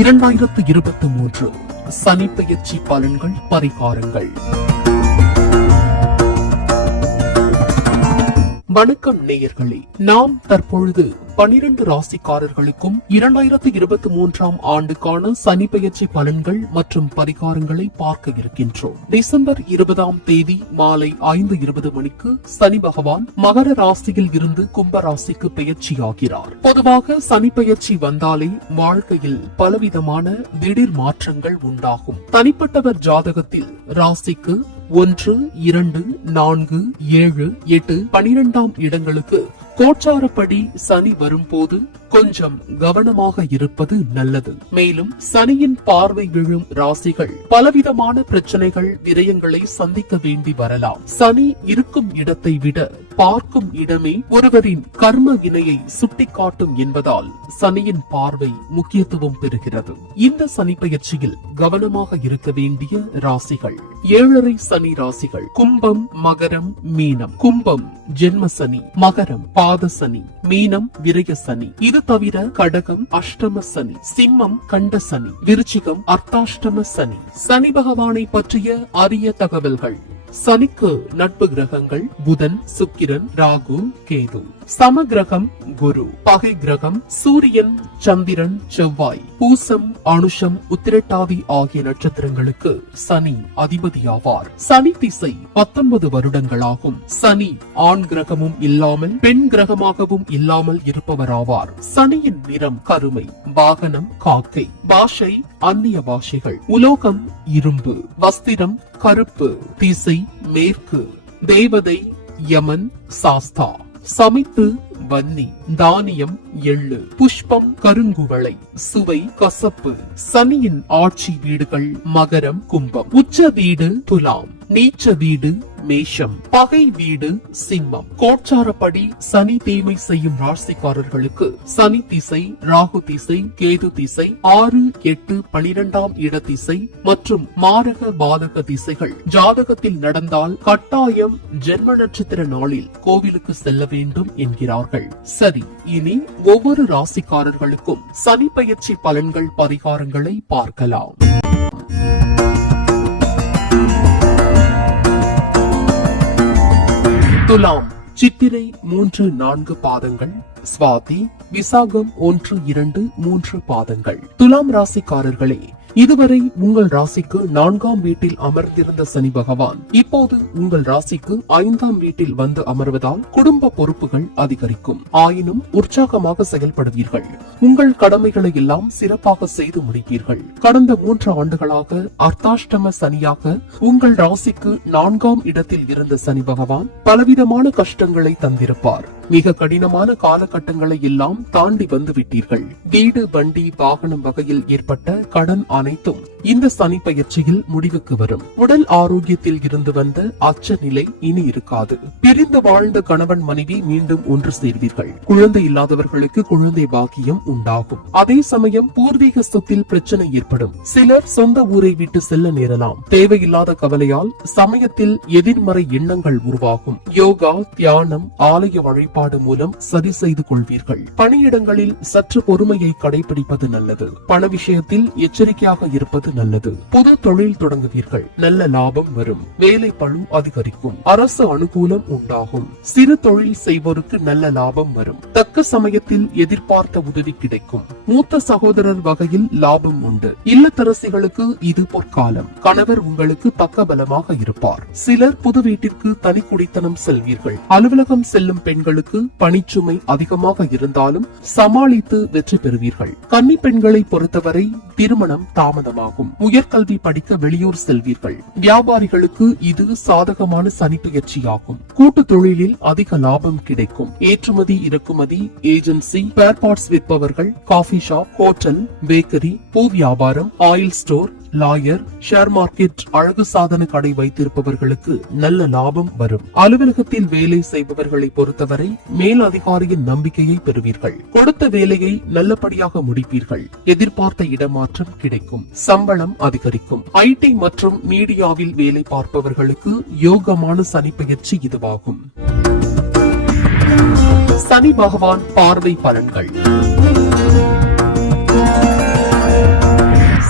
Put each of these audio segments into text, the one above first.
இரண்டாயிரத்து இருபத்தி மூன்று சனி பயிற்சி பலன்கள் பரிகாரங்கள். வணக்கம் நேயர்களே நாம் தற்பொழுது பனிரெண்டு ராசிக்காரர்களுக்கும் இரண்டாயிரத்தி இருபத்தி மூன்றாம் ஆண்டுக்கான சனி பெயர்ச்சி பலன்கள் மற்றும் பரிகாரங்களை பார்க்க இருக்கின்றோம். டிசம்பர் இருபதாம் தேதி மாலை ஐந்து இருபது மணிக்கு சனி பகவான் மகர ராசியில் இருந்து கும்ப ராசிக்கு பெயர்ச்சியாகிறார். பொதுவாக சனி பெயர்ச்சி வந்தாலே வாழ்க்கையில் பலவிதமான திடீர் மாற்றங்கள் உண்டாகும். தனிப்பட்டவர் ஜாதகத்தில் ராசிக்கு ஒன்று இரண்டு நான்கு ஏழு எட்டு பனிரெண்டாம் இடங்களுக்கு கோச்சாரப்படி சனி வரும்போது கொஞ்சம் கவனமாக இருப்பது நல்லது. மேலும் சனியின் பார்வை விழும் ராசிகள் பலவிதமான பிரச்சனைகள் விரயங்களை சந்திக்க வேண்டி வரலாம். சனி இருக்கும் இடத்தை விட பார்க்கும் இடமே ஒருவரின் கர்ம வினையை சுட்டிக்காட்டும் என்பதால் சனியின் பார்வை முக்கியத்துவம் பெறுகிறது. இந்த சனி பயிற்சியில் கவனமாக இருக்க வேண்டிய ராசிகள் ஏழரை சனி ராசிகள். கும்பம் மகரம் மீனம். கும்பம் ஜென்ம சனி. மகரம் பாத சனி மீனம் விரய சனி. இது தவிர கடகம் அஷ்டம சனி சிம்மம் கண்ட சனி விருச்சிகம் அர்த்தாஷ்டம சனி. சனி பகவானை பற்றிய அரிய தகவல்கள். சனிக்கு நட்பு கிரகங்கள் புதன் சுக்கிரன் ராகு கேது. சமகிரகம் குரு பகை கிரகம் சூரியன் சந்திரன் செவ்வாய் பூசம் அனுஷம் உத்திரட்டாதி ஆகிய நட்சத்திரங்களுக்கு சனி அதிபதியாவார். சனி திசை பத்தொன்பது வருடங்களாகும். சனி ஆண் கிரகமும் இல்லாமல் பெண் கிரகமாகவும் இல்லாமல் இருப்பவராவார். சனியின் நிறம் கருமை வாகனம் காக்கை பாஷை அந்நிய பாஷைகள். உலோகம் இரும்பு வஸ்திரம் கருப்பு திசை மேற்கு தேவதை யமன் சாஸ்தா. 64 வன்னி தானியம் எள்ளு புஷ்பம் கருங்குவளை சுவை கசப்பு சனியின் ஆட்சி வீடுகள் மகரம் கும்பம் உச்ச வீடு துலாம் நீச்ச வீடு மேஷம் பகை வீடு சிம்மம். கோச்சாரப்படி சனி தீமை செய்யும் ராசிக்காரர்களுக்கு சனி திசை ராகு திசை கேது திசை ஆறு எட்டு பனிரெண்டாம் இட திசை மற்றும் மாரக பாதக திசைகள். ஜாதகத்தில் நடந்தால் கட்டாயம் ஜென்ம நட்சத்திர நாளில் கோவிலுக்கு செல்ல வேண்டும் என்கிறார்கள். சரி இனி ஒவ்வொரு ராசிக்காரர்களுக்கும் சனி பயிற்சி பலன்கள் பரிகாரங்களை பார்க்கலாம். துலாம் சித்திரை மூன்று நான்கு பாதங்கள் சுவாதி விசாகம் ஒன்று இரண்டு மூன்று பாதங்கள். துலாம் ராசிக்காரர்களே இதுவரை உங்கள் ராசிக்கு நான்காம் வீட்டில் அமர்ந்திருந்த சனி பகவான் இப்போது உங்கள் ராசிக்கு ஐந்தாம் வீட்டில் வந்து அமர்வதால் குடும்ப பொறுப்புகள் அதிகரிக்கும். ஆயினும் உற்சாகமாக செயல்படுவீர்கள். உங்கள் கடமைகளை எல்லாம் சிறப்பாக செய்து முடிப்பீர்கள். கடந்த மூன்று ஆண்டுகளாக அர்த்தாஷ்டம சனியாக உங்கள் ராசிக்கு நான்காம் இடத்தில் இருந்த சனி பகவான் பலவிதமான கஷ்டங்களை தந்திருப்பார். மிக கடினமான காலகட்டங்களை எல்லாம் தாண்டி வந்து விட்டீர்கள். வீடு வண்டி வாகனம் வகையில் ஏற்பட்ட கடன் அனைத்தும் இந்த சனி பயிற்சியில் முடிவுக்கு வரும். உடல் ஆரோக்கியத்தில் இருந்து வந்த அச்ச நிலை இனி இருக்காது. பிரிந்து வாழ்ந்த கணவன் மனைவி மீண்டும் ஒன்று சேர்வீர்கள். குழந்தை இல்லாதவர்களுக்கு குழந்தை பாக்கியம் உண்டாகும். அதே சமயம் பூர்வீக சொத்தில் பிரச்சனை ஏற்படும். சிலர் சொந்த ஊரை விட்டு செல்ல நேரலாம். தேவையில்லாத கவலையால் சமயத்தில் எதிர்மறை எண்ணங்கள் உருவாகும். யோகா தியானம் ஆலய வழிபாடு மூலம் சரி செய்து கொள்வீர்கள். பணியிடங்களில் சற்று பொறுமையை கடைபிடிப்பது நல்லது. பண விஷயத்தில் எச்சரிக்கையாக இருப்பது நல்லது. புது தொழில் தொடங்குவீர்கள். நல்ல லாபம் வரும். வேலை பழு அதிகரிக்கும். அரசு அனுகூலம் உண்டாகும். சிறு தொழில் செய்வோருக்கு நல்ல லாபம் வரும். தக்க சமயத்தில் எதிர்பார்த்த உதவி கிடைக்கும். மூத்த சகோதரர் வகையில் லாபம் உண்டு. இல்லத்தரசிகளுக்கு இது பொற்காலம். கணவர் உங்களுக்கு பக்கபலமாக இருப்பார். சிலர் புது வீட்டிற்கு தனி குடித்தனம் செல்வீர்கள். அலுவலகம் செல்லும் பெண்களுக்கு பணிச்சுமை அதிகமாக இருந்தாலும் சமாளித்து வெற்றி பெறுவீர்கள். கன்னி பெண்களை பொறுத்தவரை திருமணம் தாமதமாகும். உயர்கல்வி படிக்க வெளியூர் செல்வீர்கள். வியாபாரிகளுக்கு இது சாதகமான சனி கூட்டு தொழிலில் அதிக லாபம் கிடைக்கும். ஏற்றுமதி இறக்குமதி ஏஜென்சி ஸ்பேர் பார்ட்ஸ் விற்பவர்கள் காஃபி ஷாப் ஹோட்டல் பேக்கரி பூ வியாபாரம் oil store lawyer share market அழகு சாதன கடை வைத்திருப்பவர்களுக்கு நல்ல லாபம் வரும். அலுவலகத்தில் வேலை செய்பவர்களை பொறுத்தவரை மேல் அதிகாரியின் நம்பிக்கையை பெறுவீர்கள். கொடுத்த வேலையை நல்லபடியாக முடிப்பீர்கள். எதிர்பார்த்த இடமாற்றம் கிடைக்கும். சம்பளம் அதிகரிக்கும். ஐடி மற்றும் மீடியாவில் வேலை பார்ப்பவர்களுக்கு யோகமான சனி பயிற்சி இதுவாகும். சனி பகவான் பார்வை பலன்கள்.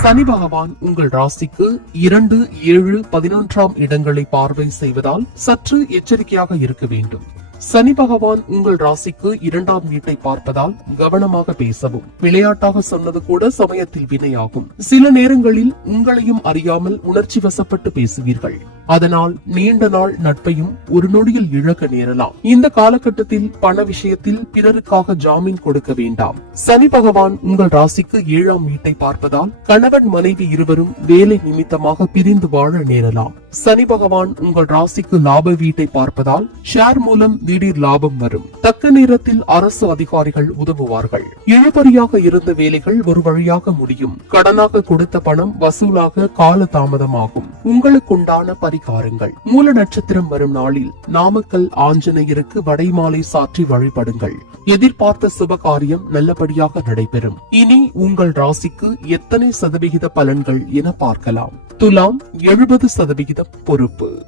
சனி பகவான் உங்கள் ராசிக்கு இரண்டு ஏழு பதினொன்றாம் இடங்களை பார்வை செய்வதால் சற்று எச்சரிக்கையாக இருக்க வேண்டும். சனி பகவான் உங்கள் ராசிக்கு இரண்டாம் வீட்டை பார்ப்பதால் கவனமாக பேசவும். விளையாட்டாக சொன்னது கூட சமயத்தில் வினையாகும். சில நேரங்களில் உங்களையும் அறியாமல் உணர்ச்சி வசப்பட்டு பேசுவீர்கள். அதனால் நீண்ட நாள் நட்பையும் ஒரு நொடியில் இழக்க நேரலாம். இந்த காலகட்டத்தில் பண விஷயத்தில் பிறருக்காக ஜாமீன் கொடுக்க வேண்டாம். சனி பகவான் உங்கள் ராசிக்கு ஏழாம் வீட்டை பார்ப்பதால் கணவன் மனைவி இருவரும் வேலை நிமித்தமாக பிரிந்து வாழ நேரலாம். சனி பகவான் உங்கள் ராசிக்கு லாப வீட்டை பார்ப்பதால் ஷேர் மூலம் திடீர் லாபம் வரும். தக்க நேரத்தில் அரசு அதிகாரிகள் உதவுவார்கள். இழுபறியாக இருந்த வேலைகள் ஒரு வழியாக முடியும். கடனாக கொடுத்த பணம் வசூலாக கால தாமதமாகும் உங்களுக்குண்டான பாருங்கள் மூல நட்சத்திரம் வரும் நாளில் நாமக்கல் ஆஞ்சநேயருக்கு வடைமாலை சாற்றி வழிபடுங்கள். எதிர்பார்த்த சுப காரியம் நல்லபடியாக நடைபெறும். இனி உங்கள் ராசிக்கு எத்தனை சதவிகித பலன்கள் என பார்க்கலாம். துலாம் எழுபது சதவிகிதம் பொறுப்பு.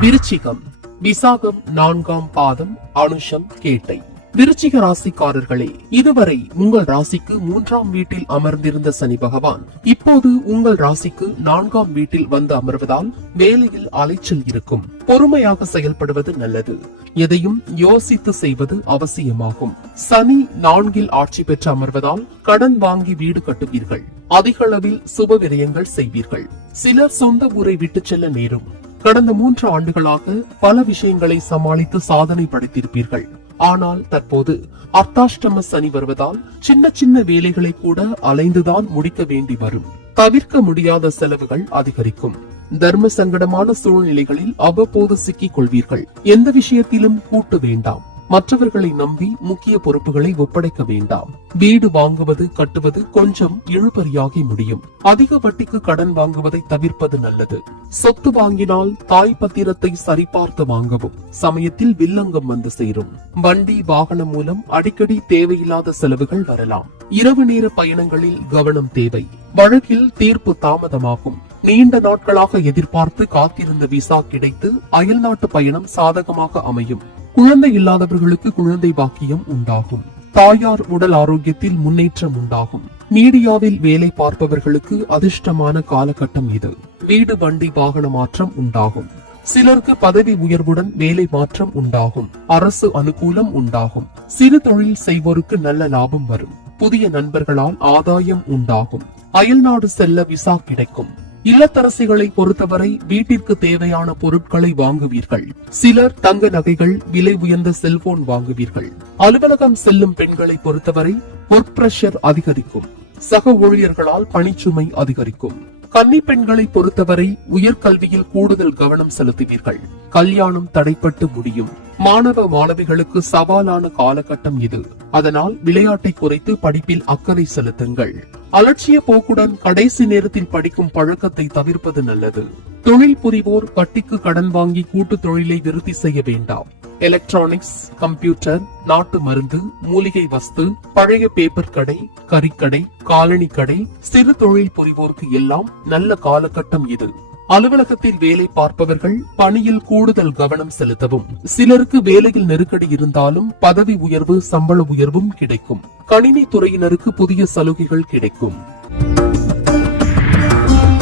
விருச்சிகம் விசாகம் நான்காம் பாதம் அனுஷம் கேட்டை. விருச்சிக ராசிக்காரர்களே இதுவரை உங்கள் ராசிக்கு மூன்றாம் வீட்டில் அமர்ந்திருந்த சனி பகவான் இப்போது உங்கள் ராசிக்கு நான்காம் வீட்டில் வந்து அமர்வதால் வேலையில் அலைச்சல் இருக்கும். பொறுமையாக செயல்படுவது நல்லது. எதையும் யோசித்து செய்வது அவசியமாகும். சனி நான்கில் ஆட்சி பெற்று அமர்வதால் கடன் வாங்கி வீடு கட்டுவீர்கள். அதிக அளவில் சுப விரயங்கள் செய்வீர்கள். சிலர் சொந்த ஊரை விட்டு செல்ல நேரும். கடந்த மூன்று ஆண்டுகளாக பல விஷயங்களை சமாளித்து சாதனை படைத்திருப்பீர்கள். ஆனால் தற்போது அர்த்தாஷ்டம சனி வருவதால் சின்ன சின்ன வேலைகளை கூட அலைந்துதான் முடிக்க வேண்டி வரும். தவிர்க்க முடியாத செலவுகள் அதிகரிக்கும். தர்ம சங்கடமான சூழ்நிலைகளில் அவ்வப்போது சிக்கிக் கொள்வீர்கள். எந்த விஷயத்திலும் கூட்டு வேண்டாம். மற்றவர்களை நம்பி முக்கிய பொறுப்புகளை ஒப்படைக்க வேண்டாம். வீடு வாங்குவது கட்டுவது கொஞ்சம் இழுபறியாகி முடியும். அதிக வட்டிக்கு கடன் வாங்குவதை தவிர்ப்பது நல்லது. சொத்து வாங்கினால் தாய் பத்திரத்தை சரிபார்த்து வாங்கவும். சமயத்தில் வில்லங்கம் வந்து சேரும். வண்டி வாகனம் மூலம் அடிக்கடி தேவையில்லாத செலவுகள் வரலாம். இரவு நேர பயணங்களில் கவனம் தேவை. வழக்கில் தீர்ப்பு தாமதமாகும். நீண்ட நாட்களாக எதிர்பார்த்து காத்திருந்த விசா கிடைத்து அயல்நாட்டு பயணம் சாதகமாக அமையும். குழந்தை இல்லாதவர்களுக்கு குழந்தை பாக்கியம் உண்டாகும். தாயார் உடல் ஆரோக்கியத்தில் முன்னேற்றம் உண்டாகும். மீடியாவில் வேலை பார்ப்பவர்களுக்கு அதிர்ஷ்டமான காலகட்டம் இது. வீடு வண்டி வாகன மாற்றம் உண்டாகும். சிலருக்கு பதவி உயர்வுடன் வேலை மாற்றம் உண்டாகும். அரசு அனுகூலம் உண்டாகும். சிறு தொழில் செய்வோருக்கு நல்ல லாபம் வரும். புதிய நண்பர்களால் ஆதாயம் உண்டாகும். அயல்நாடு செல்ல விசா கிடைக்கும். இல்லத்தரசிகளை பொறுத்தவரை வீட்டிற்கு தேவையான பொருட்களை வாங்குவீர்கள். சிலர் தங்க நகைகள் விலை உயர்ந்த செல்போன் வாங்குவீர்கள். அலுவலகம் செல்லும் பெண்களை பொறுத்தவரை ஒர்க் பிரஷர் அதிகரிக்கும். சக ஊழியர்களால் பணிச்சுமை அதிகரிக்கும். கன்னி பெண்களை பொறுத்தவரை உயர்கல்வியில் கூடுதல் கவனம் செலுத்துவீர்கள். கல்யாணம் தடைப்பட்டு முடியும். மாணவ மாணவிகளுக்கு சவாலான காலகட்டம் இது. அதனால் விளையாட்டை குறைத்து படிப்பில் அக்கறை செலுத்துங்கள். அலட்சிய போக்குடன் கடைசி நேரத்தில் படிக்கும் பழக்கத்தை தவிர்ப்பது நல்லது. தொழில் புரிவோர் வட்டிக்கு கடன் வாங்கி கூட்டு தொழிலை விருத்தி செய்ய வேண்டாம். எலக்ட்ரானிக்ஸ் கம்ப்யூட்டர் நாட்டு மருந்து மூலிகை வஸ்து பழைய பேப்பர் கடை கறிக்கடை காலணி கடை சிறு தொழில் புரிவோருக்கு எல்லாம் நல்ல காலகட்டம் இது. அலுவலகத்தில் வேலை பார்ப்பவர்கள் பணியில் கூடுதல் கவனம் செலுத்தவும் சிலருக்கு வேலையில் நெருக்கடி இருந்தாலும் பதவி உயர்வு சம்பள உயர்வும் கிடைக்கும். கணினி துறையினருக்கு புதிய சலுகைகள் கிடைக்கும்.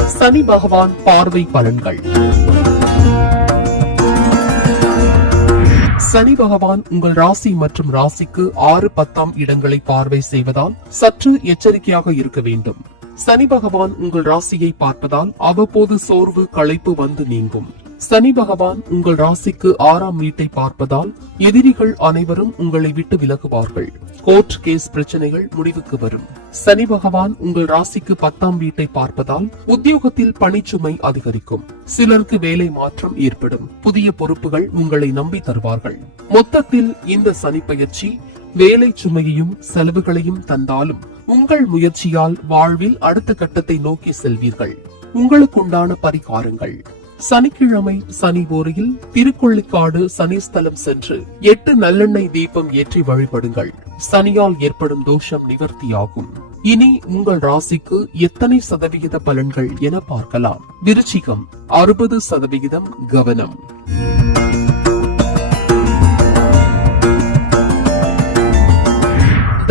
சனி பகவான் பார்வை பலன்கள். சனி பகவான் உங்கள் ராசி மற்றும் ராசிக்கு ஆறு பத்தாம் இடங்களை பார்வை செய்வதால் சற்று எச்சரிக்கையாக இருக்க வேண்டும். சனி பகவான் உங்கள் ராசியை பார்ப்பதால் அவ்வப்போது சோர்வு களைப்பு வந்து நீங்கும். சனி பகவான் உங்கள் ராசிக்கு ஆறாம் வீட்டை பார்ப்பதால் எதிரிகள் அனைவரும் உங்களை விட்டு விலகுவார்கள். கோர்ட் கேஸ் பிரச்சனைகள் முடிவுக்கு வரும். சனி பகவான் உங்கள் ராசிக்கு பத்தாம் வீட்டை பார்ப்பதால் உத்தியோகத்தில் பணிச்சுமை அதிகரிக்கும். சிலருக்கு வேலை மாற்றம் ஏற்படும். புதிய பொறுப்புகள் உங்களை நம்பி தருவார்கள். மொத்தத்தில் இந்த சனி பயிற்சி வேலை சுமையையும் செலவுகளையும் தந்தாலும் உங்கள் முயற்சியால் வாழ்வில் அடுத்த கட்டத்தை நோக்கி செல்வீர்கள். உங்களுக்குண்டான பரிகாரங்கள். சனிக்கிழமை சனி ஓரையில் திருக்கொள்ளிக்காடு சனிஸ்தலம் சென்று எட்டு நல்லெண்ணெய் தீபம் ஏற்றி வழிபடுங்கள். சனியால் ஏற்படும் தோஷம் நிவர்த்தியாகும். இனி உங்கள் ராசிக்கு எத்தனை சதவிகித பலன்கள் என பார்க்கலாம். விருச்சிகம் அறுபது சதவிகிதம் கவனம்.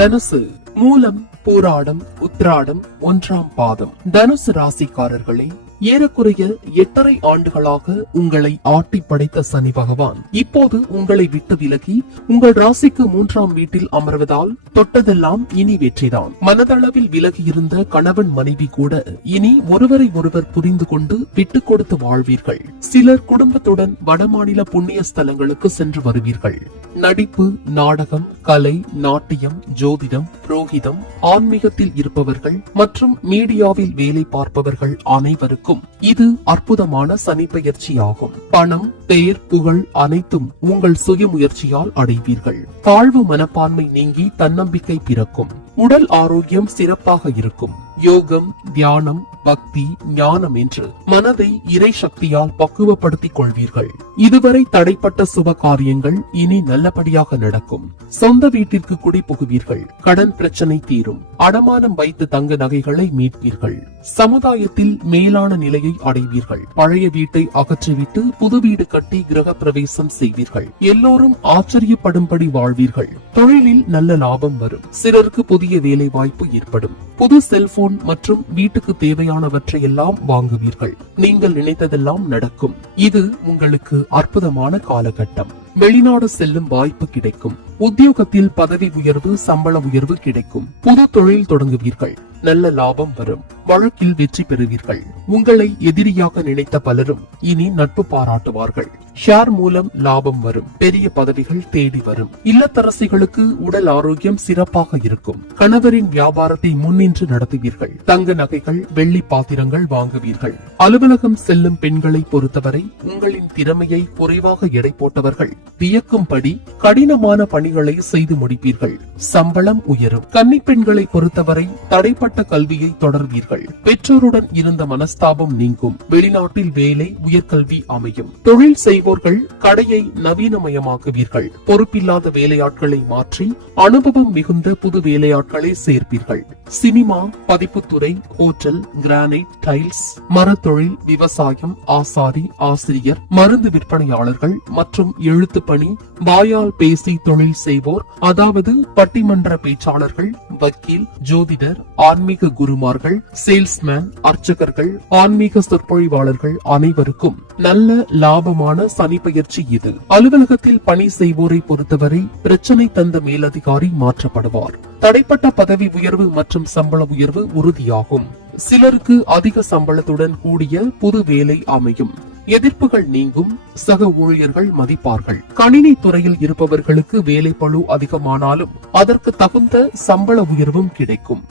தனுசு மூலம் போராடம் உத்ராடம் ஒன்றாம் பாதம். தனுசு ராசிக்காரர்களே ஏறக்குறைய எட்டரை ஆண்டுகளாக உங்களை ஆட்டி படைத்த சனி பகவான். இப்போது உங்களை விட்டு விலகி உங்கள் ராசிக்கு மூன்றாம் வீட்டில் அமர்வதால் தொட்டதெல்லாம் இனி வெற்றிதான். மனதளவில் விலகி இருந்த கணவன் மனைவி கூட இனி ஒருவரை ஒருவர் புரிந்து கொண்டு விட்டுக் கொடுத்து வாழ்வீர்கள். சிலர் குடும்பத்துடன் வடமாநில புண்ணிய ஸ்தலங்களுக்கு சென்று வருவீர்கள். நடிப்பு நாடகம் கலை நாட்டியம் ஜோதிடம் புரோகிதம் ஆன்மீகத்தில் இருப்பவர்கள் மற்றும் மீடியாவில் வேலை பார்ப்பவர்கள் அனைவருக்கும் இது அற்புதமான சனி பெயர்ச்சியாகும். பணம் பெயர் புகழ் அனைத்தும் உங்கள் சுய முயற்சியால் அடைவீர்கள். தாழ்வு மனப்பான்மை நீங்கி தன்னம்பிக்கை பிறக்கும். உடல் ஆரோக்கியம் சிறப்பாக இருக்கும். யோகம் தியானம் பக்தி ஞானம் என்று மனதை இறை சக்தியால் பக்குவப்படுத்திக் கொள்வீர்கள். இதுவரை தடைப்பட்ட சுப காரியங்கள் இனி நல்லபடியாக நடக்கும். சொந்த வீட்டிற்கு குடி புகுவீர்கள். கடன் பிரச்சனை தீரும். அடமானம் வைத்து தங்க நகைகளை மீட்பீர்கள். சமுதாயத்தில் மேலான நிலையை அடைவீர்கள். பழைய வீட்டை அகற்றிவிட்டு புது வீடு கட்டி கிரக பிரவேசம் செய்வீர்கள். எல்லோரும் ஆச்சரியப்படும்படி வாழ்வீர்கள். தொழிலில் நல்ல லாபம் வரும். சிலருக்கு புதிய வேலை வாய்ப்பு ஏற்படும். புது செல்போன் மற்றும் வீட்டுக்கு தேவையானவற்றை எல்லாம் வாங்குவீர்கள். நீங்கள் நினைத்ததெல்லாம் நடக்கும். இது உங்களுக்கு அற்புதமான காலகட்டம். வெளிநாடு செல்லும் வாய்ப்பு கிடைக்கும். உத்தியோகத்தில் பதவி உயர்வு சம்பள உயர்வு கிடைக்கும். புது தொழில் தொடங்குவீர்கள். நல்ல லாபம் வரும். வழக்கில் வெற்றி பெறுவீர்கள். உங்களை எதிரியாக நினைத்த பலரும் இனி நட்பு பாராட்டுவார்கள். ஷேர் மூலம் லாபம் வரும். பெரிய பதவிகள் தேடி வரும். இல்லத்தரசிகளுக்கு உடல் ஆரோக்கியம் சிறப்பாக இருக்கும். கணவரின் வியாபாரத்தை முன்னின்று நடத்துவீர்கள். தங்க நகைகள் வெள்ளி பாத்திரங்கள் வாங்குவீர்கள். அலுவலகம் செல்லும் பெண்களை பொறுத்தவரை உங்களின் திறமையை குறைவாக எடை போட்டவர்கள். வியக்கும்படி கடினமான பணி பணிகளை செய்து முடிப்பீர்கள். சம்பளம் உயரும். கன்னிப்பெண்களை பொறுத்தவரை தடைப்பட்ட கல்வியை தொடர்வீர்கள். பெற்றோருடன் இருந்த மனஸ்தாபம் நீங்கும். வெளிநாட்டில் வேலை உயர்கல்வி அமையும். தொழில் செய்வோர்கள் கடையை நவீனமயமாக்குவீர்கள். பொறுப்பில்லாத வேலையாட்களை மாற்றி அனுபவம் மிகுந்த புது வேலையாட்களை சேர்ப்பீர்கள். சினிமா பதிப்புத்துறை ஹோட்டல் கிரானைட் டைல்ஸ் மரத்தொழில் விவசாயம் ஆசாரி ஆசிரியர் மருந்து விற்பனையாளர்கள் மற்றும் எழுத்து பணி வாயால் பேசி தொழில் செய்வோர். அதாவது பட்டிமன்ற பேச்சாளர்கள் வக்கீல் ஜோதிடர் ஆன்மீக குருமார்கள் சேல்ஸ்மேன் அர்ச்சகர்கள் ஆன்மீக சொற்பொழிவாளர்கள் அனைவருக்கும் நல்ல லாபமான சனி பயிற்சி இது. அலுவலகத்தில் பணி செய்வோரை பொறுத்தவரை பிரச்சனை தந்த மேலதிகாரி மாற்றப்படுவார். தடைப்பட்ட பதவி உயர்வு மற்றும் சம்பள உயர்வு உறுதியாகும். சிலருக்கு அதிக சம்பளத்துடன் கூடிய புது வேலை அமையும். எதிர்ப்புகள் நீங்கும் சக ஊழியர்கள் மதிப்பார்கள். கணினி துறையில் இருப்பவர்களுக்கு வேலை பளு அதிகமானாலும் அதற்கு தகுந்த சம்பள உயர்வும் கிடைக்கும்.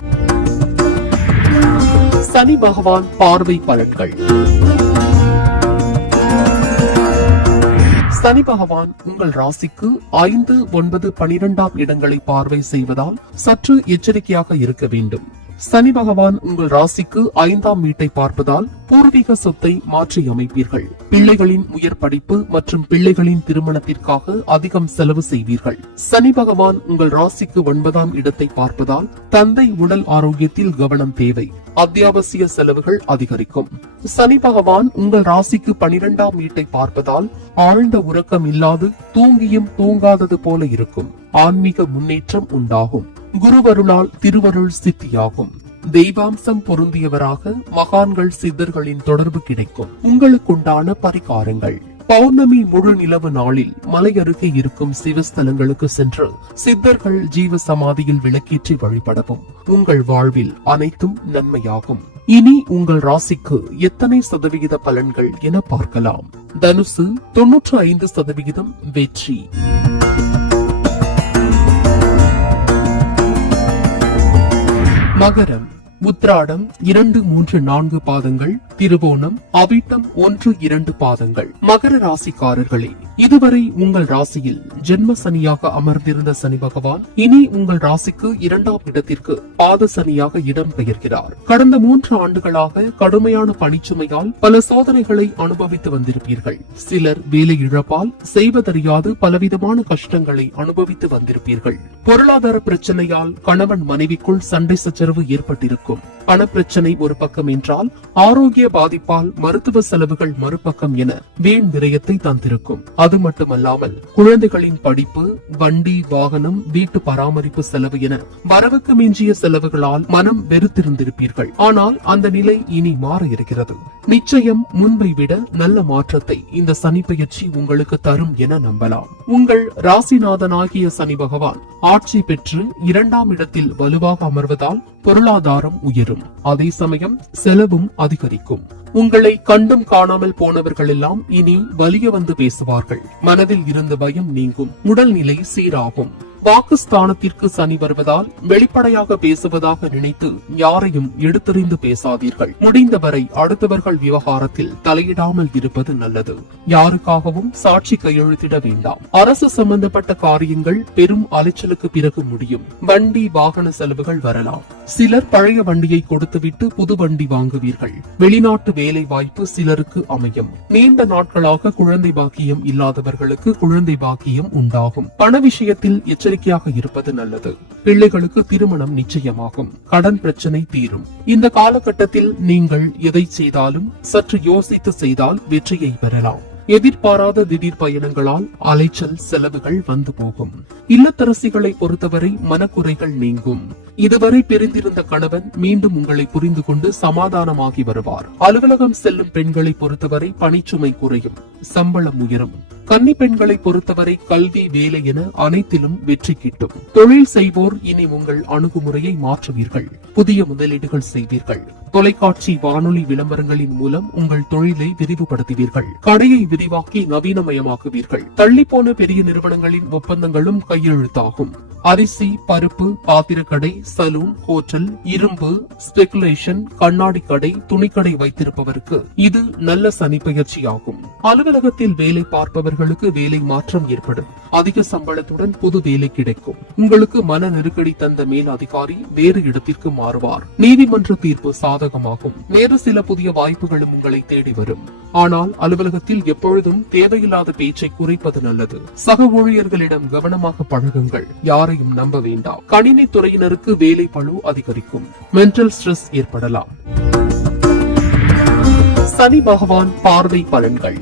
சனி பகவான் பார்வை பலன்கள். சனி பகவான் உங்கள் ராசிக்கு ஐந்து ஒன்பது பனிரெண்டாம் இடங்களை பார்வை செய்வதால் சற்று எச்சரிக்கையாக இருக்க வேண்டும். சனி பகவான் உங்கள் ராசிக்கு ஐந்தாம் வீட்டை பார்ப்பதால் பூர்வீக சொத்தை மாற்றி அமைப்பீர்கள் பிள்ளைகளின் உயர் படிப்பு மற்றும் பிள்ளைகளின் திருமணத்திற்காக அதிகம் செலவு செய்வீர்கள். சனி பகவான் உங்கள் ராசிக்கு ஒன்பதாம் இடத்தை பார்ப்பதால் தந்தை உடல் ஆரோக்கியத்தில் கவனம் தேவை. அத்தியாவசிய செலவுகள் அதிகரிக்கும். சனி பகவான் உங்கள் ராசிக்கு பனிரெண்டாம் வீட்டை பார்ப்பதால் ஆழ்ந்த உறக்கம் இல்லாது தூங்கியும் தூங்காதது போல இருக்கும். ஆன்மீக முன்னேற்றம் உண்டாகும். குருவருளால் திருவருள் சித்தியாகும். தெய்வாம்சம் பொருந்தியவராக மகான்கள் சித்தர்களின் தொடர்பு கிடைக்கும். உங்களுக்குண்டான பரிகாரங்கள். பௌர்ணமி முழு நிலவு நாளில் மலை அருகே இருக்கும் சிவஸ்தலங்களுக்கு சென்று சித்தர்கள் ஜீவ சமாதியில் விளக்கேற்றி வழிபடவும் உங்கள் வாழ்வில் அனைத்தும் நன்மையாகும். இனி உங்கள் ராசிக்கு எத்தனை சதவிகித பலன்கள் என பார்க்கலாம். தனுசு தொன்னூற்று ஐந்து சதவிகிதம் வெற்றி. மகரம் உத்ராடம் இரண்டு மூன்று நான்கு பாதங்கள் திருவோணம் அவிட்டம் ஒன்று இரண்டு பாதங்கள். மகர ராசிக்காரர்களே இதுவரை உங்கள் ராசியில் ஜென்ம சனியாக அமர்ந்திருந்த சனி பகவான் இனி உங்கள் ராசிக்கு இரண்டாம் இடத்திற்கு பாத சனியாக இடம் பெயர்கிறார் கடந்த மூன்று ஆண்டுகளாக கடுமையான பணிச்சுமையால் பல சோதனைகளை அனுபவித்து வந்திருப்பீர்கள். சிலர் வேலை இழப்பால் செய்வதறியாது பலவிதமான கஷ்டங்களை அனுபவித்து வந்திருப்பீர்கள். பொருளாதார பிரச்சனையால் கணவன் மனைவிக்குள் சண்டை சச்சரவு ஏற்பட்டிருக்கும். பணப்பிரச்சனை ஒரு பக்கம் என்றால் ஆரோக்கிய பாதிப்பால் மருத்துவ செலவுகள் மறுபக்கம் என வீண் விரயத்தை தந்திருக்கும். அது மட்டுமல்லாமல் குழந்தைகளின் படிப்பு வண்டி வாகனம் வீட்டு பராமரிப்பு செலவு என வரவுக்கு மிஞ்சிய செலவுகளால் மனம் வெறுத்திருந்திருப்பீர்கள். ஆனால் அந்த நிலை இனி மாற இருக்கிறது. நிச்சயம் முன்பை விட நல்ல மாற்றத்தை இந்த சனி பயிற்சி உங்களுக்கு தரும் என நம்பலாம். உங்கள் ராசிநாதனாகிய சனி பகவான் ஆட்சி பெற்று இரண்டாம் இடத்தில் வலுவாக அமர்வதால் பொருளாதாரம் உயரும். அதே சமயம் செலவும் அதிகரிக்கும். உங்களை கண்டும் காணாமல் போனவர்கள் எல்லாம் இனி வலிய வந்து பேசுவார்கள். மனதில் இருந்த பயம் நீங்கும். உடல்நிலை சீராகும். பாகிஸ்தானத்திற்கு சனி வருவதால் வெளிப்படையாக பேசுவதாக நினைத்து யாரையும் எடுத்தறிந்து பேசாதீர்கள். முடிந்தவரை அடுத்தவர்கள் விவகாரத்தில் தலையிடாமல் இருப்பது நல்லது. யாருக்காகவும் சாட்சி கையெழுத்திட வேண்டாம். அரசு சம்பந்தப்பட்ட காரியங்கள் பெரும் அலைச்சலுக்கு பிறகு முடியும். வண்டி வாகன செலவுகள் வரலாம். சிலர் பழைய வண்டியை கொடுத்துவிட்டு புது வண்டி வாங்குவீர்கள். வெளிநாட்டு வேலை வாய்ப்பு சிலருக்கு அமையும். நீண்ட நாட்களாக குழந்தை பாக்கியம் இல்லாதவர்களுக்கு குழந்தை பாக்கியம் உண்டாகும். பண விஷயத்தில் எச்சரிக்கையாக இருப்பது நல்லது. பிள்ளைகளுக்கு திருமணம் நிச்சயமாகும். கடன் பிரச்சனை தீரும். இந்த காலகட்டத்தில் நீங்கள் எதை செய்தாலும் சற்று யோசித்து செய்தால் வெற்றியை பெறலாம். எதிர்பாராத திடீர் பயணங்களால் அலைச்சல் செலவுகள் வந்து போகும். இல்லத்தரசிகளை பொறுத்தவரை மனக்குறைகள் நீங்கும். இதுவரை பிரிந்திருந்த கணவன் மீண்டும் உங்களை புரிந்து கொண்டு சமாதானமாகி வருவார். அலுவலகம் செல்லும் பெண்களை பொறுத்தவரை பணிச்சுமை குறையும் சம்பளம் உயரும். கன்னி பெண்களை பொறுத்தவரை கல்வி வேலை என அனைத்திலும் வெற்றி கிட்டும். தொழில் செய்வோர் இனி உங்கள் அணுகுமுறையை மாற்றுவீர்கள். புதிய முதலீடுகள் செய்வீர்கள். தொலைக்காட்சி வானொலி விளம்பரங்களின் மூலம் உங்கள் தொழிலை விரிவுபடுத்துவீர்கள். கடையை விரிவாக்கி நவீனமயமாக்குவீர்கள் தள்ளிப்போன பெரிய நிறுவனங்களின் ஒப்பந்தங்களும் கையெழுத்தாகும். அரிசி பருப்பு பாத்திரக்கடை சலூன் ஹோட்டல் இரும்பு ஸ்பெகுலேஷன் கண்ணாடி கடை துணிக்கடை வைத்திருப்பவருக்கு இது நல்ல சனி பயிற்சியாகும் அலுவலகத்தில் வேலை பார்ப்பவர்களுக்கு வேலை மாற்றம் ஏற்படும். அதிக சம்பளத்துடன் புது வேலை கிடைக்கும். உங்களுக்கு மன நெருக்கடி தந்த மேல் அதிகாரி வேறு இடத்திற்கு மாறுவார். நீதிமன்ற தீர்ப்பு சாதகமாகும். வேறு சில புதிய வாய்ப்புகளும் உங்களை தேடி வரும். ஆனால் அலுவலகத்தில் எப்பொழுதும் தேவையில்லாத பேச்சை குறைப்பது நல்லது. சக ஊழியர்களிடம் கவனமாக பழகுங்கள். யாரையும் நம்ப வேண்டாம். கணினி துறையினருக்கு வேலை பளு அதிகரிக்கும். மென்டல் ஸ்ட்ரெஸ் ஏற்படலாம். சனி பகவான் பார்வை பலன்கள்.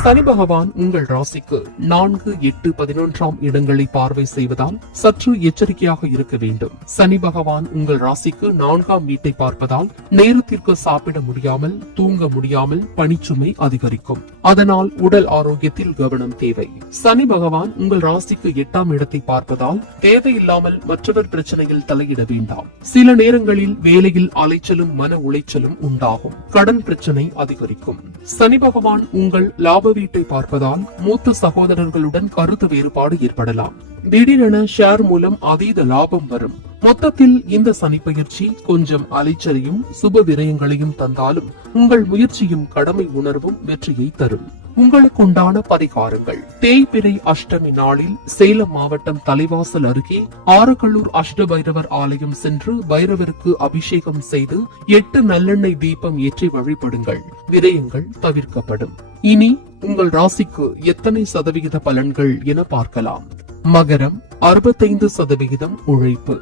சனி பகவான் உங்கள் ராசிக்கு நான்கு எட்டு பதினொன்றாம் இடங்களை பார்வை செய்வதால் சற்று எச்சரிக்கையாக இருக்க வேண்டும். சனி பகவான் உங்கள் ராசிக்கு நான்காம் வீட்டை பார்ப்பதால் நேரத்திற்கு சாப்பிட முடியாமல் தூங்க முடியாமல் பணிச்சுமை அதிகரிக்கும். அதனால் உடல் ஆரோக்கியத்தில் கவனம் தேவை. சனி பகவான் உங்கள் ராசிக்கு எட்டாம் இடத்தை பார்ப்பதால் தேவையில்லாமல் மற்றவர் பிரச்சனையில் தலையிட வேண்டாம். சில நேரங்களில் வேலையில் அலைச்சலும் மன உளைச்சலும் உண்டாகும். கடன் பிரச்சனை அதிகரிக்கும். சனி பகவான் உங்கள் லாப வீட்டை பார்ப்பதால் மூத்த சகோதரர்களுடன் கருத்து வேறுபாடு ஏற்படலாம். திடீரென ஷேர் மூலம் அதீத லாபம் வரும். மொத்தத்தில் இந்த சனிப்பயிற்சி கொஞ்சம் அலைச்சலையும் சுப விரயங்களையும் தந்தாலும் உங்கள் முயற்சியும் கடமை உணர்வும் வெற்றியை தரும். உங்களுக்குண்டான பரிகாரங்கள். தேய்பிரை அஷ்டமி நாளில் சேலம் மாவட்டம் தலைவாசல் அருகே ஆரக்கல்லூர் அஷ்டபைரவர் ஆலயம் சென்று பைரவருக்கு அபிஷேகம் செய்து எட்டு நல்லெண்ணெய் தீபம் ஏற்றி வழிபடுங்கள். விரயங்கள் தவிர்க்கப்படும். இனி உங்கள் ராசிக்கு எத்தனை சதவிகித பலன்கள் என பார்க்கலாம். மகரம் அறுபத்தைந்து சதவிகிதம் உழைப்பு.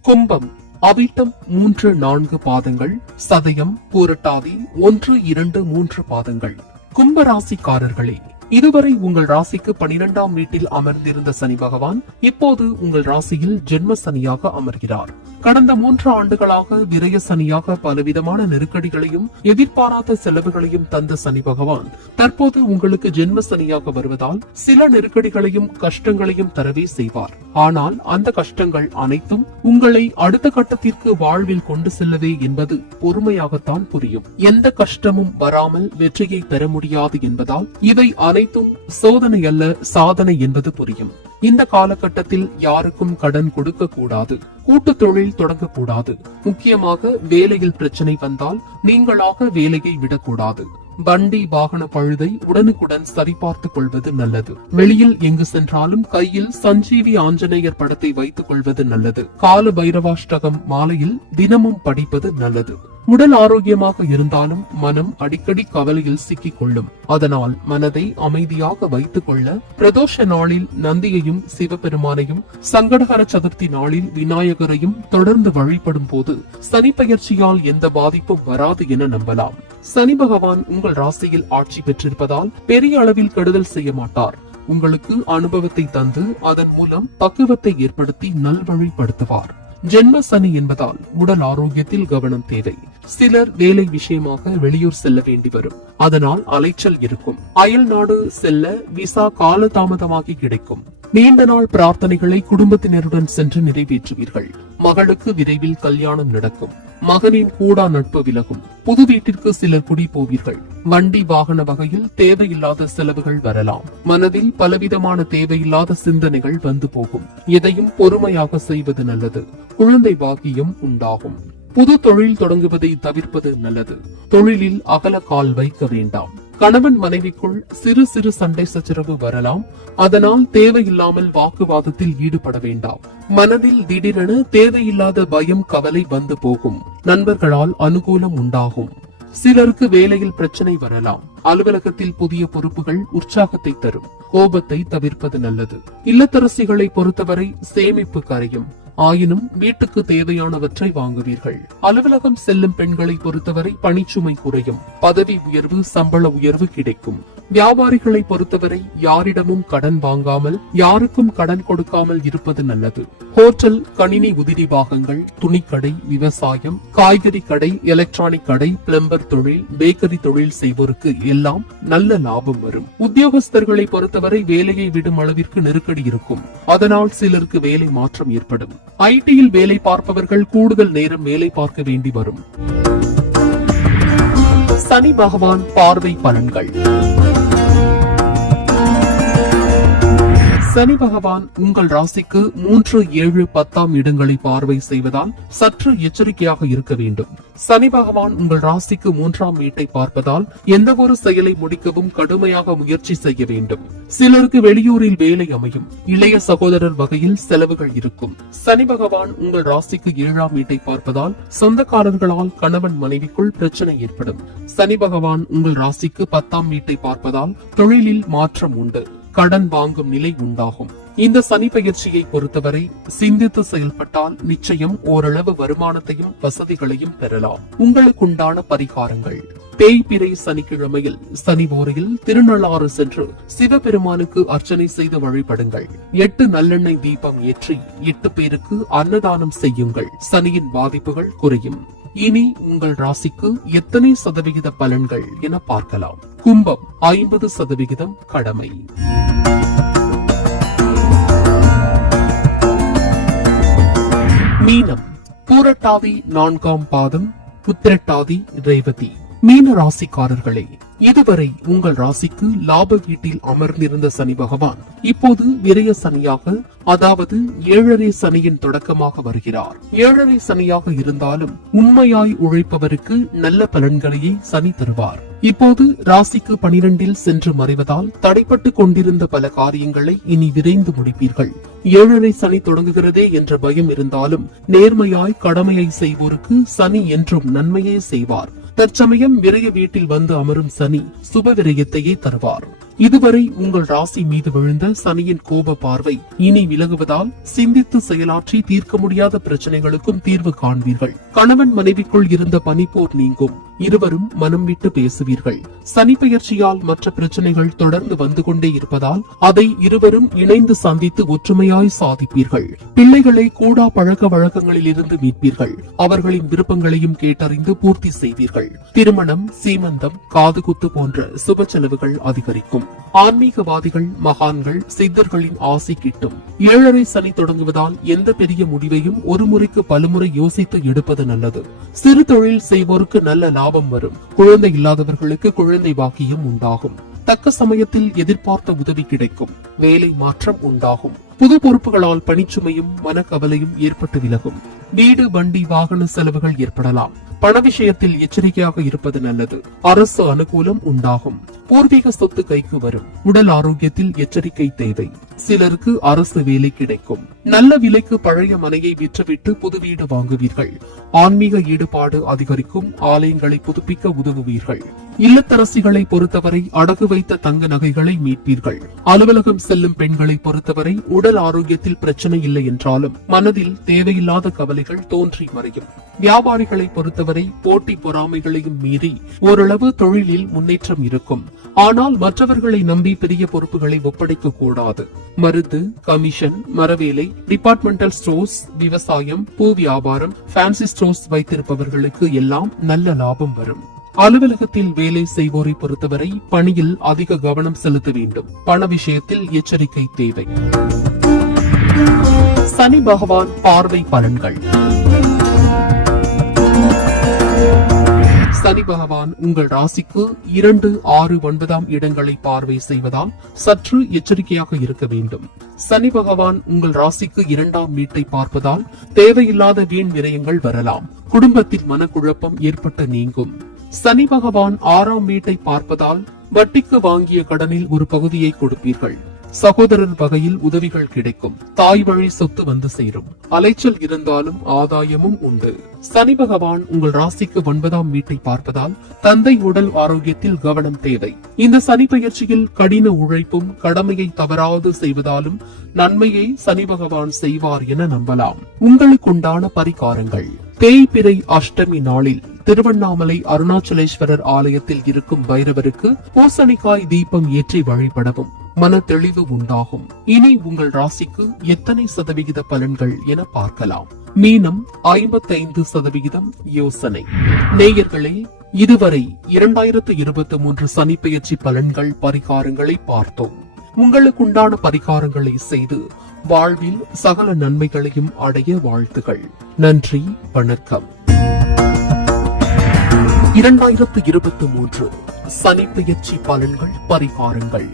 கும்பம் அவிட்டம் மூன்று நான்கு பாதங்கள் சதயம் பூரட்டாதி ஒன்று இரண்டு மூன்று பாதங்கள். கும்ப ராசிக்காரர்களே இதுவரை உங்கள் ராசிக்கு பனிரெண்டாம் வீட்டில் அமர்ந்திருந்த சனி பகவான் இப்போது உங்கள் ராசியில் ஜென்ம சனியாக அமர்கிறார். கடந்த மூன்று ஆண்டுகளாக விரய சனியாக பலவிதமான நெருக்கடிகளையும் எதிர்பாராத செலவுகளையும் தந்த சனி பகவான் தற்போது உங்களுக்கு ஜென்ம சனியாக வருவதால் சில நெருக்கடிகளையும் கஷ்டங்களையும் தரவே செய்வார். ஆனால் அந்த கஷ்டங்கள் அனைத்தும் உங்களை அடுத்த கட்டத்திற்கு வாழ்வில் கொண்டு செல்லவே என்பது பொறுமையாகத்தான் புரியும். எந்த கஷ்டமும் வராமல் வெற்றியை பெற முடியாது என்பதால் இவை அனைத்தும் சோதனை அல்ல சாதனை என்பது புரியும். இந்த காலகட்டத்தில் யாருக்கும் கடன் கொடுக்க கூடாது. கூட்டு தொழில் தொடங்கக்கூடாது. முக்கியமாக வேலையில் பிரச்சனை வந்தால் நீங்களாக வேலையை விடக்கூடாது. வண்டி வாகன பழுதை உடனுக்குடன் சரிபார்த்துக் கொள்வது நல்லது. வெளியில் எங்கு சென்றாலும் கையில் சஞ்சீவி ஆஞ்சநேயர் படத்தை வைத்துக் கொள்வது நல்லது. கால பைரவாஷ்டகம் மாலையில் தினமும் படிப்பது நல்லது. உடல் ஆரோக்கியமாக இருந்தாலும் மனம் அடிக்கடி கவலையில் சிக்கிக் கொள்ளும் அதனால் மனதை அமைதியாக வைத்துக் கொள்ள பிரதோஷ நாளில் நந்தியையும் சிவபெருமானையும் சங்கடகர சதுர்த்தி நாளில் விநாயகரையும் தொடர்ந்து வழிபடும் போது சனி பயிற்சியால் எந்த பாதிப்பும் வராது என நம்பலாம். சனி பகவான் உங்கள் ராசியில் ஆட்சி பெற்றிருப்பதால் பெரிய அளவில் கெடுதல் செய்ய மாட்டார். உங்களுக்கு அனுபவத்தை தந்து அதன் மூலம் பக்குவத்தை ஏற்படுத்தி நல்வழிப்படுத்துவார். ஜென்ம சனி என்பதால் உடல் ஆரோக்கியத்தில் கவனம் தேவை. சிலர் வேலை விஷயமாக வெளியூர் செல்ல வேண்டி வரும். அதனால் அலைச்சல் இருக்கும். அயல் நாடு செல்ல விசா கால தாமதமாகி கிடைக்கும். நீண்ட நாள் பிரார்த்தனைகளை குடும்பத்தினருடன் சென்று நிறைவேற்றுவீர்கள். மகளுக்கு விரைவில் கல்யாணம் நடக்கும். மகனின் கூடா நட்பு விலகும். புது வீட்டிற்கு சிலர் குடி போவீர்கள். வண்டி வாகன வகையில் தேவையில்லாத செலவுகள் வரலாம். மனதில் பலவிதமான தேவையில்லாத சிந்தனைகள் வந்து போகும். எதையும் பொறுமையாக செய்வது நல்லது. குழந்தை பாக்கியம் உண்டாகும். புது தொழில் தொடங்குவதை தவிர்ப்பது நல்லது. தொழிலில் அகல கால் வைக்க வேண்டாம். கணவன் மனைவிக்குள் சிறு சிறு சண்டை சச்சரவு வரலாம். அதனால் தேவையில்லாமல் வாக்குவாதத்தில் ஈடுபட வேண்டாம். மனதில் திடீரென தேவையில்லாத பயம் கவலை வந்து போகும். நண்பர்களால் அனுகூலம் உண்டாகும். சிலருக்கு வேலையில் பிரச்சனை வரலாம். அலுவலகத்தில் புதிய பொறுப்புகள் உற்சாகத்தை தரும். கோபத்தை தவிர்ப்பது நல்லது. இல்லத்தரசிகளை பொறுத்தவரை சேமிப்பு கரையும். ஆயினும் வீட்டுக்கு தேவையானவற்றை வாங்குவீர்கள். அலுவலகம் செல்லும் பெண்களை பொறுத்தவரை பணிச்சுமை குறையும். பதவி உயர்வு சம்பள உயர்வு கிடைக்கும். வியாபாரிகளை பொறுத்தவரை யாரிடமும் கடன் வாங்காமல் யாருக்கும் கடன் கொடுக்காமல் இருப்பது நல்லது. ஹோட்டல் கணினி உதிரி பாகங்கள் துணிக்கடை விவசாயம் காய்கறி கடை எலக்ட்ரானிக் கடை பிளம்பர் தொழில் பேக்கரி தொழில் செய்வோருக்கு எல்லாம் நல்ல லாபம் வரும். உத்தியோகஸ்தர்களை பொறுத்தவரை வேலையை விடும் அளவிற்கு நெருக்கடி இருக்கும். அதனால் சிலருக்கு வேலை மாற்றம் ஏற்படும். ஐடியில் வேலை பார்ப்பவர்கள் கூடுதல் நேரம் வேலை பார்க்க வேண்டி வரும். சனி பகவான் பார்வை பலன்கள். சனி பகவான் உங்கள் ராசிக்கு மூன்று ஏழு பத்தாம் இடங்களை பார்வை செய்வதால் சற்று எச்சரிக்கையாக இருக்க வேண்டும். சனி பகவான் உங்கள் ராசிக்கு மூன்றாம் வீட்டை பார்ப்பதால் எந்த ஒரு செயலை முடிக்கவும் கடுமையாக முயற்சி செய்ய வேண்டும். சிலருக்கு வெளியூரில் வேலை அமையும். இளைய சகோதரர் வகையில் செலவுகள் இருக்கும். சனி பகவான் உங்கள் ராசிக்கு ஏழாம் வீட்டை பார்ப்பதால் சொந்தக்காரர்களால் கணவன் மனைவிக்குள் பிரச்சனை ஏற்படும். சனி பகவான் உங்கள் ராசிக்கு பத்தாம் வீட்டை பார்ப்பதால் தொழிலில் மாற்றம் உண்டு. கடன் வாங்கும் நிலை உண்டாகும். இந்த சனி பயிற்சியை பொறுத்தவரை சிந்தித்து செயல்பட்டால் நிச்சயம் ஓரளவு வருமானத்தையும் வசதிகளையும் பெறலாம். உங்களுக்குண்டான பரிகாரங்கள். தேய்பிரை சனிக்கிழமையில் சனி போரையில் திருநள்ளாறு சென்று சிவபெருமானுக்கு அர்ச்சனை செய்து வழிபடுங்கள். எட்டு நல்லெண்ணெய் தீபம் ஏற்றி எட்டு பேருக்கு அன்னதானம் செய்யுங்கள். சனியின் பாதிப்புகள் குறையும். இனி உங்கள் ராசிக்கு எத்தனை சதவிகித பலன்கள் என பார்க்கலாம். கும்பம் ஐம்பது சதவிகிதம் கடமை. மீனம். பூரட்டாதி நான்காம் பாதம் புத்திரட்டாதி ரேவதி. மீன ராசிக்காரர்களே இதுவரை உங்கள் ராசிக்கு லாப வீட்டில் அமர்ந்திருந்த சனி பகவான் இப்போது விரய சனியாக அதாவது ஏழரை சனியின் தொடக்கமாக வருகிறார். ஏழரை சனியாக இருந்தாலும் உண்மையாய் உழைப்பவருக்கு நல்ல பலன்களையே சனி தருவார். இப்போது ராசிக்கு பனிரெண்டில் சென்று மறைவதால் தடைப்பட்டு கொண்டிருந்த பல காரியங்களை இனி விரைந்து முடிப்பீர்கள். ஏழரை சனி தொடங்குகிறதே என்ற பயம் இருந்தாலும் நேர்மையாய் கடமையை செய்வோருக்கு சனி என்றும் நன்மையே செய்வார். தற்சமயம் விரைய வீட்டில் வந்து அமரும் சனி சுப விரயத்தையே தருவார். இதுவரை உங்கள் ராசி மீது விழுந்த சனியின் கோப பார்வை இனி விலகுவதால் சிந்தித்து செயலாற்றி தீர்க்க முடியாத பிரச்சனைகளுக்கும் தீர்வு காண்பீர்கள். கணவன் மனைவிக்குள் இருந்த பனிப்போர் நீங்கும். இருவரும் மனம் விட்டு பேசுவீர்கள். சனி பெயர்ச்சியால் மற்ற பிரச்சனைகள் தொடர்ந்து வந்து கொண்டே இருப்பதால் அதை இருவரும் இணைந்து சந்தித்து ஒற்றுமையாய் சாதிப்பீர்கள். பிள்ளைகளை கூடா பழக்க வழக்கங்களில் இருந்து மீட்பீர்கள். அவர்களின் விருப்பங்களையும் கேட்டறிந்து பூர்த்தி செய்வீர்கள். திருமணம் சீமந்தம் காதுகுத்து போன்ற சுப செலவுகள் அதிகரிக்கும். ஆன்மீகவாதிகள் மகான்கள் சித்தர்களின் ஆசை கிட்டும். ஏழரை சனி தொடங்குவதால் எந்த பெரிய முடிவையும் ஒரு முறைக்கு பலமுறை யோசித்து எடுப்பது நல்லது. சிறு தொழில் செய்வோருக்கு நல்ல லாபம் வரும். குழந்தை இல்லாதவர்களுக்கு குழந்தை பாக்கியம் உண்டாகும். தக்க சமயத்தில் எதிர்பார்த்த உதவி கிடைக்கும். வேலை மாற்றம் உண்டாகும். புது பொறுப்புகளால் பணிச்சுமையும் மனக்கவலையும் ஏற்பட்டு விலகும். வீடு வண்டி வாகன செலவுகள் ஏற்படலாம். பண விஷயத்தில் எச்சரிக்கையாக இருப்பது நல்லது. அரசு அனுகூலம் உண்டாகும். பூர்வீக சொத்து கைக்கு வரும். உடல் ஆரோக்கியத்தில் எச்சரிக்கை தேவை. சிலருக்கு அரசு வேலை கிடைக்கும். நல்ல விலைக்கு பழைய மனையை விற்றுவிட்டு புது வீடு வாங்குவீர்கள். ஆன்மீக ஈடுபாடு அதிகரிக்கும். ஆலயங்களை புதுப்பிக்க உதவுவீர்கள். இல்லத்தரசிகளை பொறுத்தவரை அடகு வைத்த தங்க நகைகளை மீட்பீர்கள். அலுவலகம் செல்லும் பெண்களை பொறுத்தவரை உடல் ஆரோக்கியத்தில் பிரச்சனை இல்லை என்றாலும் மனதில் தேவையில்லாத கவலைகள் தோன்றி மறையும். வியாபாரிகளை பொறுத்தவரை வரை போட்டி பொறாமைகளையும் மீறி ஓரளவு தொழிலில் முன்னேற்றம் இருக்கும். ஆனால் மற்றவர்களை நம்பி பெரிய பொறுப்புகளை ஒப்படைக்க கூடாது. மருந்து கமிஷன் மரவேலை டிபார்ட்மெண்டல் ஸ்டோர்ஸ் விவசாயம் பூ வியாபாரம் ஃபேன்சி ஸ்டோர்ஸ் வைத்திருப்பவர்களுக்கு எல்லாம் நல்ல லாபம் வரும். அலுவலகத்தில் வேலை செய்வோரை பொறுத்தவரை பணியில் அதிக கவனம் செலுத்த வேண்டும். பண விஷயத்தில் எச்சரிக்கை தேவை. சனி பகவான் பார்வை பலன்கள். சனி பகவான் உங்கள் ராசிக்கு இரண்டு ஆறு ஒன்பதாம் இடங்களை பார்வை செய்வதால் சற்று எச்சரிக்கையாக இருக்க வேண்டும். சனி பகவான் உங்கள் ராசிக்கு இரண்டாம் வீட்டை பார்ப்பதால் தேவையில்லாத வீண் விரயங்கள் வரலாம். குடும்பத்தில் மனக்குழப்பம் ஏற்பட்ட நீங்கும். சனி பகவான் ஆறாம் வீட்டை பார்ப்பதால் வட்டிக்கு வாங்கிய கடனில் ஒரு பகுதியை கொடுப்பீர்கள். சகோதரர் வகையில் உதவிகள் கிடைக்கும். தாய் வழி சொத்து வந்து சேரும். அலைச்சல் இருந்தாலும் ஆதாயமும் உண்டு. சனி பகவான் உங்கள் ராசிக்கு ஒன்பதாம் வீட்டை பார்ப்பதால் தந்தை உடல் ஆரோக்கியத்தில் கவனம் தேவை. இந்த சனி பயிற்சியில் கடின உழைப்பும் கடமையை தவறாது செய்வதாலும் நன்மையை சனி பகவான் செய்வார் என நம்பலாம். உங்களுக்குண்டான பரிகாரங்கள். தேய்பிறை அஷ்டமி நாளில் திருவண்ணாமலை அருணாச்சலேஸ்வரர் ஆலயத்தில் இருக்கும் பைரவருக்கு பூசணிக்காய் தீபம் ஏற்றி வழிபடவும். மன தெளிவு உண்டாகும். இனி உங்கள் ராசிக்கு எத்தனை சதவிகித பலன்கள் என பார்க்கலாம். மீனம் ஐம்பத்தைந்து சதவிகிதம் யோசனை. நேயர்களே இதுவரை இரண்டாயிரத்து இருபத்தி மூன்று சனிப்பெயர்ச்சி பலன்கள் பரிகாரங்களை பார்த்தோம். உங்களுக்குண்டான பரிகாரங்களை செய்து வாழ்வில் சகல நன்மைகளையும் அடைய வாழ்த்துகள். நன்றி வணக்கம். இரண்டாயிரத்து இருபத்தி மூன்று சனிப்பெயர்ச்சி பலன்கள் பரிகாரங்கள்.